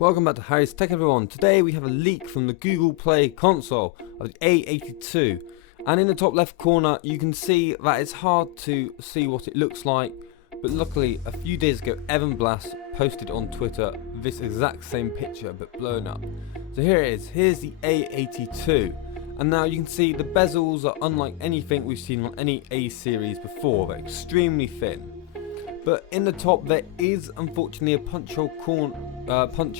Welcome back to Harry's Tech everyone. Today we have a leak from the Google Play console of the A82, and in the top left corner you can see that it's hard to see what it looks like, but luckily a few days ago Evan Blass posted on Twitter this exact same picture but blown up. So here it is, here's the A82, and now you can see the bezels are unlike anything we've seen on any A series before. They're extremely thin. But in the top there is unfortunately a punch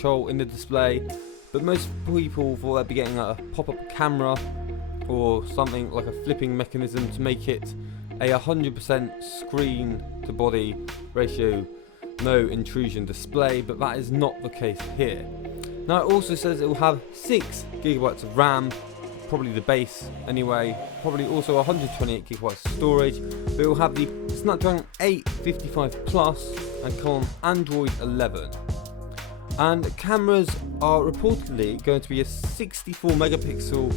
hole in the display, but most people thought they'd be getting a pop-up camera or something like a flipping mechanism to make it a 100% screen to body ratio, no intrusion display, but that is not the case here. Now it also says it will have 6 GB of RAM, probably the base anyway, probably also 128 GB storage, but it will have the Snapdragon 855 Plus and come on Android 11. And cameras are reportedly going to be a 64 megapixel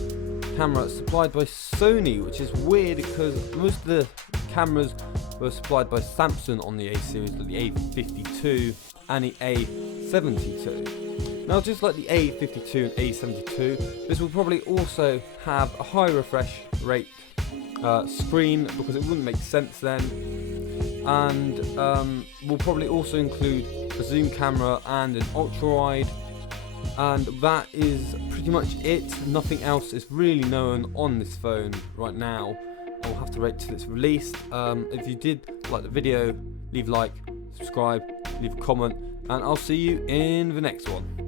camera supplied by Sony, which is weird because most of the cameras were supplied by Samsung on the A series, like the A52 and the A72. Now, just like the A52 and A72, this will probably also have a high refresh rate screen because it wouldn't make sense then, and will probably also include a zoom camera and an ultra wide, and that is pretty much it. Nothing else is really known on this phone right now. I'll have to wait till it's released. If you did like the video, leave a like, subscribe, leave a comment, and I'll see you in the next one.